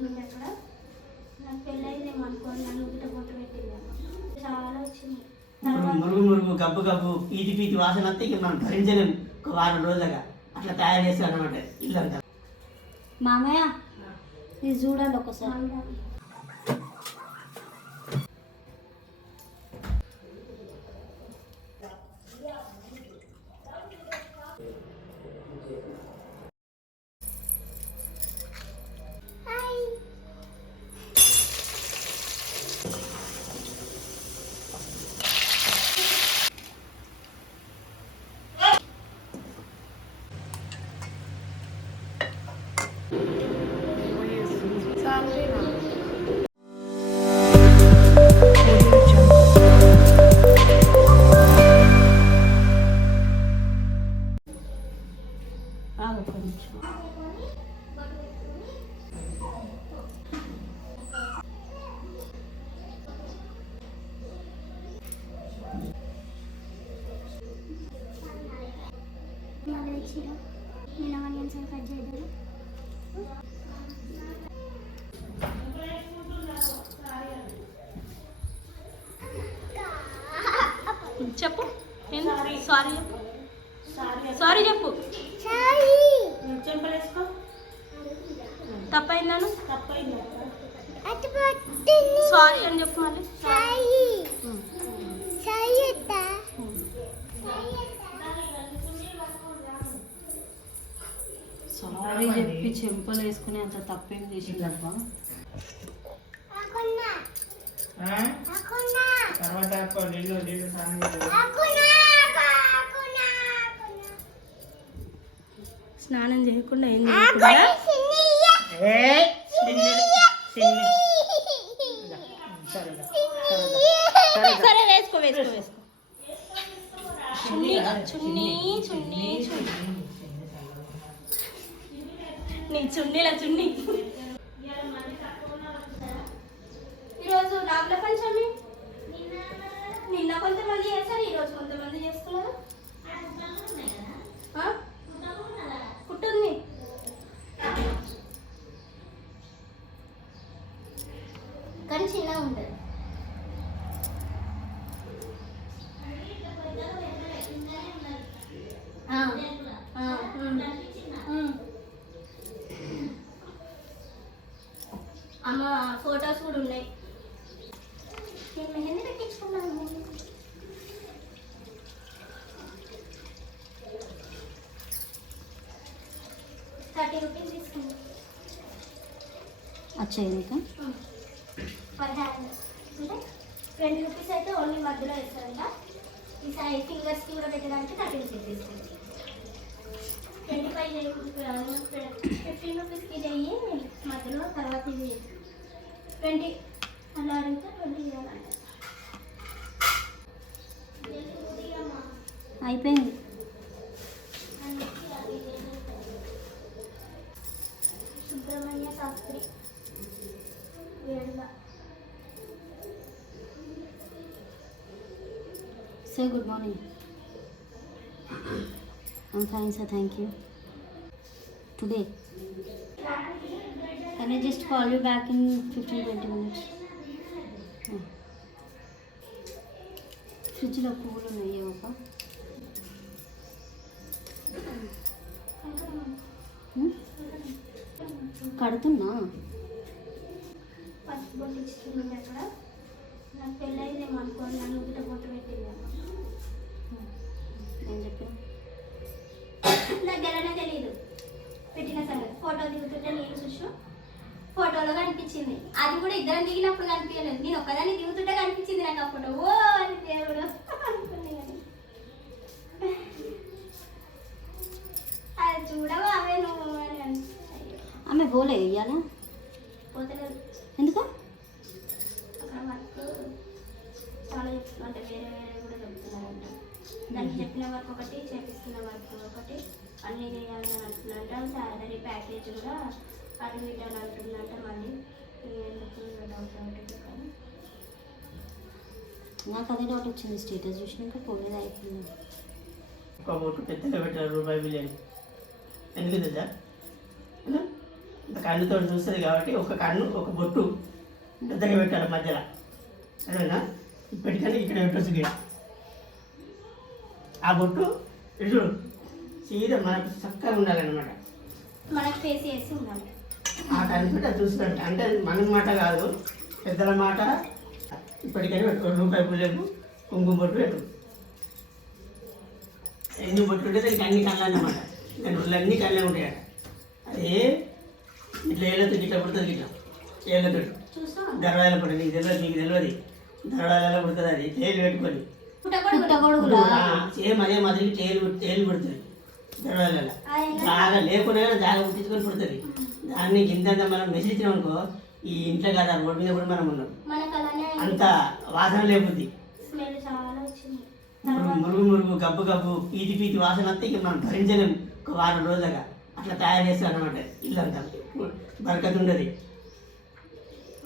వచ్చింది అక్కడ. నాకు పెళ్ళైందేమో అనుకోని నన్ను గిట్ట పొట్టు పెట్టింది. చాలా వచ్చింది. మురుగు మురుగు గబ్బు గబ్బు పీతి పీతి వాసన వస్తే ఇక మనం భరించలేము. ఒక వారం రోజులుగా అట్లా తయారు చేస్తాను అనమాట ఇల్లు అంతా. మామయ్య ఇది చూడండి ఒకసారి. చెప్పు. సారీ చెప్పు. సారీ చెప్పు. చెంపలేసుకో. తప్పైందాను. తప్పైంది. సారీ అని చెప్పు మళ్ళీ. సారీ చెప్పి చెంపలు వేసుకుని అంత తప్పేం చేసిందబ్బా. స్నానం చేయకుండా ఏం చేయకుండా సరే వేసుకో వేసుకో వేసుకో. చున్నీ చున్నీ చున్నీ చున్నీ నీ చున్నీలా చున్నీ. ఈరోజు నాగుల పంచమి. నిన్న కొంతమంది చేస్తారు, ఈరోజు కొంతమంది చేస్తున్నారు. పుట్టుంది. కానీ చిన్నగా ఉంటుంది. అమ్మ ఫొటోస్ కూడా ఉన్నాయి. నేను మెహందీ పెట్టించుకున్నాను. ₹30 తీసుకున్నాను. అచ్చా పర్ హ్యాండ్ అంటే ₹20 అయితే ఓన్లీ మధ్యలో వేస్తారంట. ఈ సైడ్ ఫింగర్స్కి కూడా పెట్టడానికి ₹30 తీసుకుంటాం. 25 ₹15కి చెయ్యి మధ్యలో, తర్వాత ఇది 20 అలా అడిగితే 20 ఇవ్వాలంట. అయిపోయింది. Subrahmanya Sastry వేడుగా. Say good morning. I'm fine, sir. Thank you. Today, can I just call you back in 15-20 minutes? ఫ్రిడ్జ్లో పువ్వులు ఉన్నాయి ఒక. కడుతున్నా. ఫస్ట్ బొట్టు ఇచ్చింది అక్కడ. నాకు పెళ్ళైందేమో అనుకోని నన్ను గిట్ట పొట్టు పెట్టింది. ఏం చెప్పాను? దగ్గరనే తెలియదు పెట్టిన సంగతి. ఫోటో దిగుతుంటే నేను చూసు ఫోటోలో కనిపించింది. అది కూడా ఇద్దరం దిగినప్పుడు కనిపించలేదు. నేను ఒక్కదాన్ని దిగుతుంటే కనిపించింది నాకు ఆ ఫోటో. ఓ అని దేవుడు అనుకునే కానీ అది చూడవా అవే నువ్వు అని ఆమె పోలే ఇయ్యాలా? పోతలేదు. ఎందుకు? అక్కడ వర్క్ చాలా చెప్తున్నా అంటే వేరే వేరే కూడా చెప్తున్నారంట. దానికి చెప్పిన వర్క్ ఒకటి, చేపిస్తున్న వర్క్ ఒకటి, అన్నీ చేయాలని అంటున్నంట. శాలరీ ప్యాకేజ్ కూడా అటు ఇటు అని అంటుందంట. మళ్ళీ ఎందుకు డౌట్ అవుతుంది కానీ నాకు అదే డౌట్ వచ్చింది. స్టేటస్ చూసినాక పోలేదు అయిపోయింది. ఒక ఓటు పెద్దగా పెట్టారు ₹1 బిలియన్. ఎందుకు తెలుసా? ఇంత కన్నుతో చూస్తుంది కాబట్టి ఒక కన్ను ఒక బొట్టు పెద్దగా పెట్టాలి మధ్యలో అదేనా ఇప్పటికని ఇక్కడ పెట్టచ్చు ఇక్కడ ఆ బొట్టు ఇటు సీదా మనకు చక్కగా ఉండాలన్నమాట. మనకి ఫేస్ చేసి ఉండాలి. ఆ కనిపెట్ట చూసినట్టు అంటే మన మాట కాదు పెద్దల మాట. ఇప్పటికైనా పెట్టు రూపాయి పుల్లెకు కుంకుమ బొట్టు పెట్టు. ఎన్ని బొట్టు ఉంటే దానికి అన్ని కళ్ళు అన్నమాట. దాని అన్ని కళ్ళే ఉంటాయట. అది ఇట్లా ఏళ్ళతో ఇట్లా పుడుతుంది ఇట్లా ఏళ్ళతో చూసా దరవాయిల పడి నీకు తెలియదు దరవాయిలలో పుడుతుంది అది తేలు పెట్టుకొని పుట్టగొడుగులా సేమ్ అదే మాదిరి తేలు పుడుతుంది దరవాయిలలో జాగా లేకుండా జాగా పుట్టించుకొని పుడుతుంది. దాన్ని కింద మనం మెసిచ్చినాం అనుకో ఈ ఇంట్లో కాదు ఆ రోడ్డు మీద కూడా మనం ఉన్నాం మనకు అలానే అంత వాసన లేకపోద్ది. స్మెల్ చాలా వచ్చింది. మురుగు గబ్బు గబ్బు పీతి వాసన వస్తే ఇక మనం భరించలేము ఒక వారం రోజులుగా. అట్లా తయారు చేస్తాం అన్నమాట. ఇల్లంతా బరకత్ ఉండదు,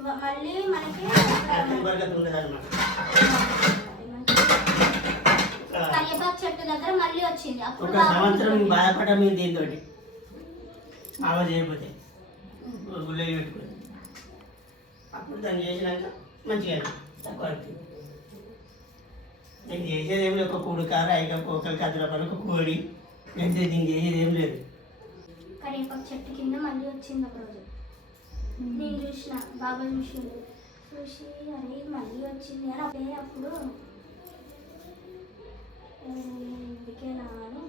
మళ్ళీ మనకి బరకత్ ఉండదు అనమాట. కరివేపాకు చెట్టు దగ్గర మళ్ళీ వచ్చింది. అప్పుడు ఒక సంవత్సరం బాధపడ్డా మేము దీంతో బాగా చేయకపోతే గుళ్ళ పెట్టుకొని అప్పుడు దాన్ని చేసినాక మంచిగా తక్కువ నేను చేసేది ఏం లేదు. ఒక కుడుక రైక ఒకరికి అదనపడి ఒక కోడి నేను దీన్ని చేసేది ఏం లేదు. కరివేపాకు చెట్టు కింద మళ్ళీ వచ్చింది ఒక రోజు. నేను చూసిన బాబా చూసి అరే మళ్ళీ వచ్చింది అని అప్పుడు ఇందుకేనా అని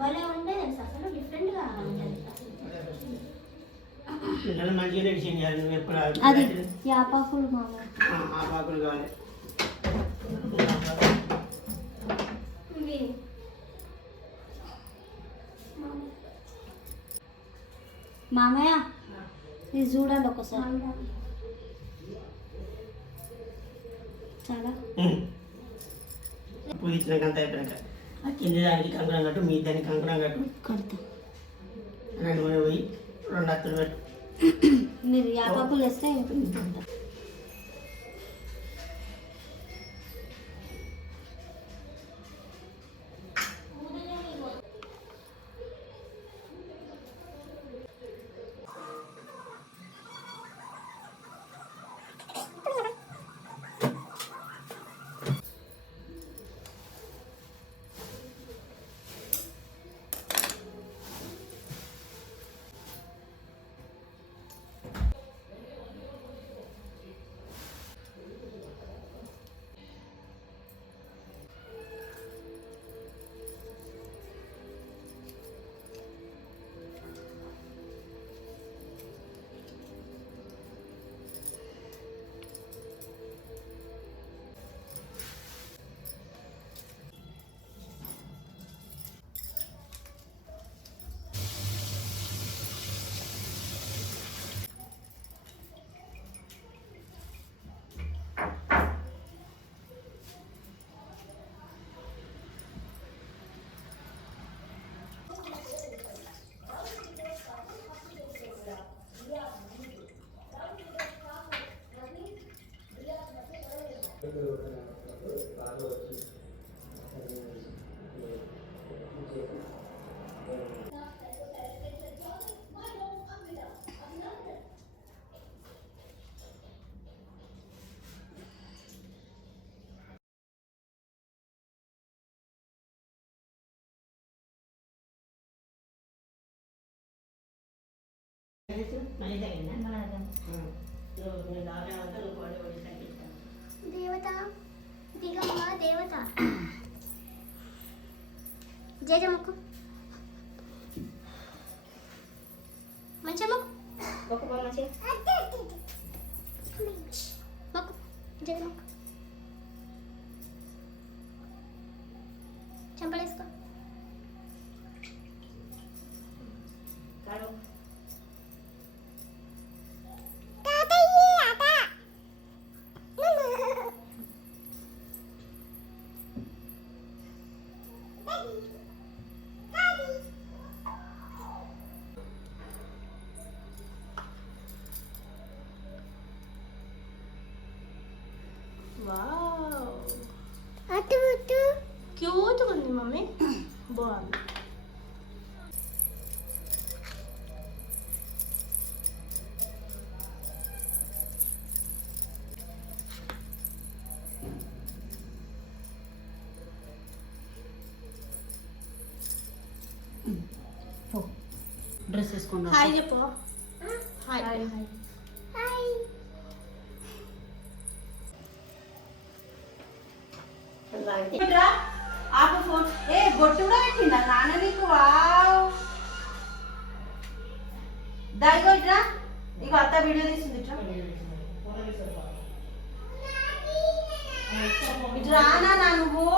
భలే ఉండే తెలుసు అసలు డిఫరెంట్గా ఉంటుంది. పిల్లలు మంచిగా విషయం చేయాలి. నువ్వు ఎప్పుడు అది యాపాకులు మామ ఆపాకులు కావాలి. ఇవి మామయ్య ఇది చూడండి ఒకసారి. చాలా పూజ ఇచ్చినాక అంత అయిపోయాక ఆ కింద దానికి కంకణం కట్టు మీ దానికి కంకణం కట్టు కడతా. రెండు మూడు పోయి 2 అత్తులు పెట్టు. మీరు యాపాకులు వేస్తే దేవత దిగమ్మ దేవత జయ జమ్మకు మంచిగా మొక్కు మంచిగా మొక్కు జయ మొక్కు చంపలేసుకో క్యూట్గా ఉంది మమ్మీ. బాగుంది. డ్రెస్ వేసుకోండి. హాయ్ చెప్పు. Hi hi. ఆపు ఫోన్. ఏ బొట్టు కూడా పెట్టిందా నాన్న నీకు? వావ్, దాయిగో ఇట్రా. నీకు అత్త వీడియో తీస్తుంది. ఇట్రా ఇట్రా రానా నువ్వు.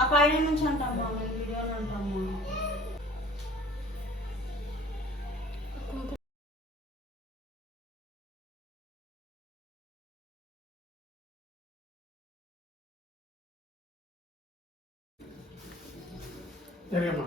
ఆ పైన నుంచి అంటామా వీడియోలు అంటామా? సరేమ్మా.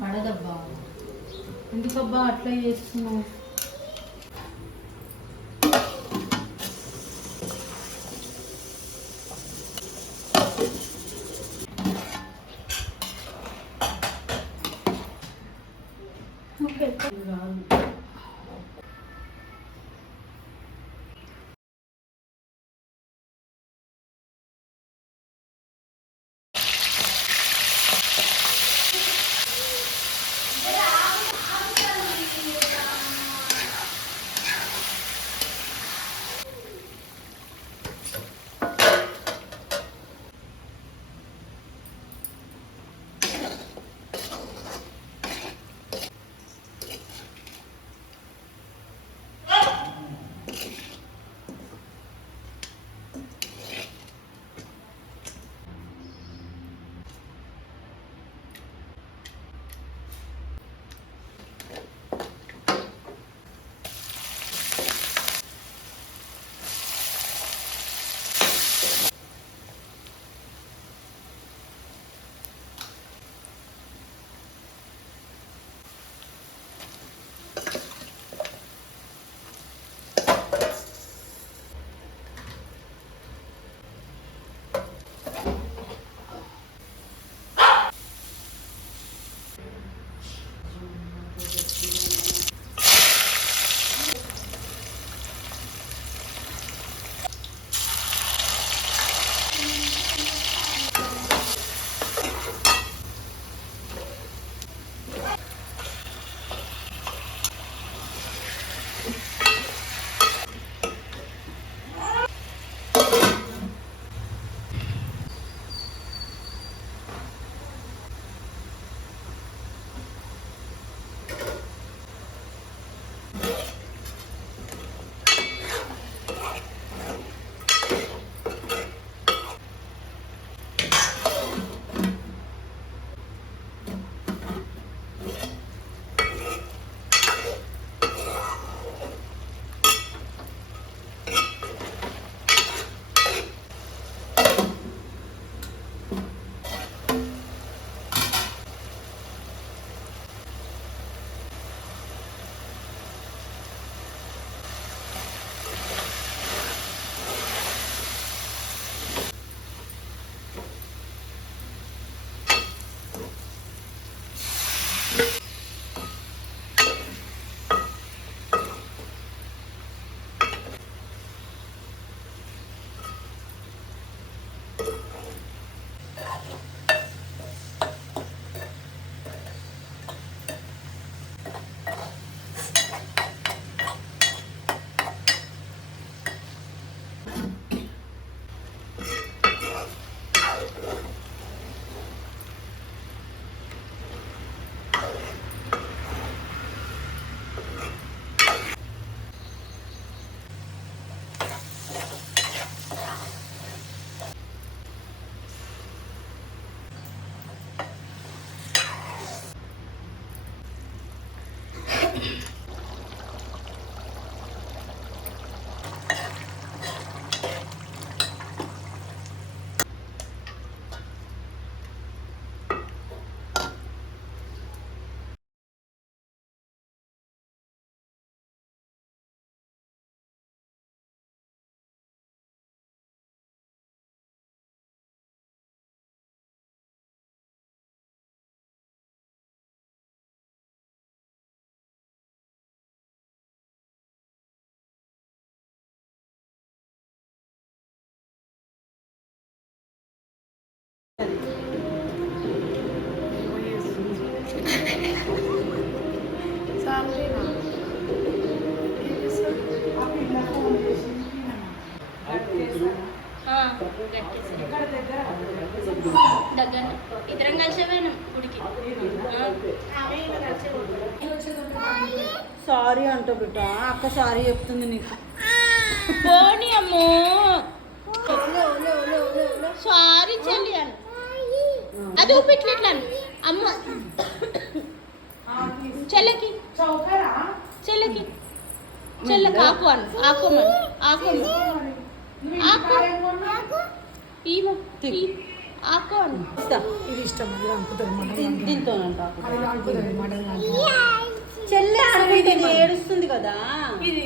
పడదబ్బా, ఎందుకబ్బా అట్లా చేస్తున్నావు? కలిసేవేను గుడికి. సారీ అంట బిడ్డ, అక్క సారీ చెప్తుంది నీకు. పోనీ అమ్మో సారీ చెల్లి అని అది ఊపిట్లేట్లాను అమ్మ చెల్లెకి చెల్లెకి చెల్లెకి ఆకు అను ఆకోమను ఆకోమను ఆకు ఈమ ఆకు అను ఇది ఇష్టం, అది అనుకుంటుంది దీంతో మటన్ చెల్లె ఏడుస్తుంది కదా. ఇది